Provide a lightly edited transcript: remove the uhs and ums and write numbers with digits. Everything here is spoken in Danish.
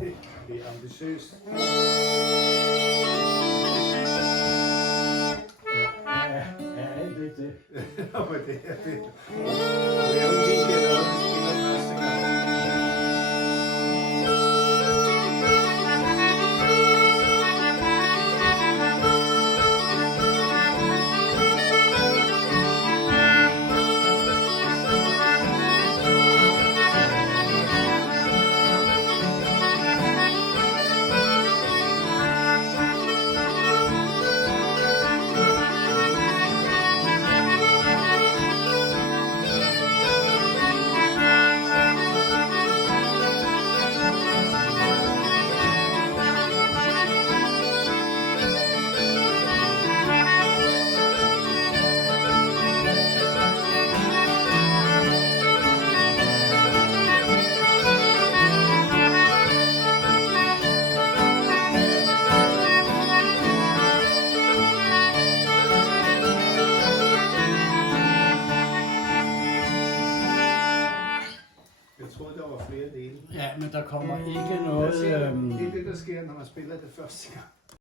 Det er ambitiøst. Alt det. Nå, men det er det. Det er jo en video, noget, vi spiller første gang. Jeg troede, der var flere dele. Ja, men der kommer ikke noget... Det er det, der sker, når man spiller det første gang.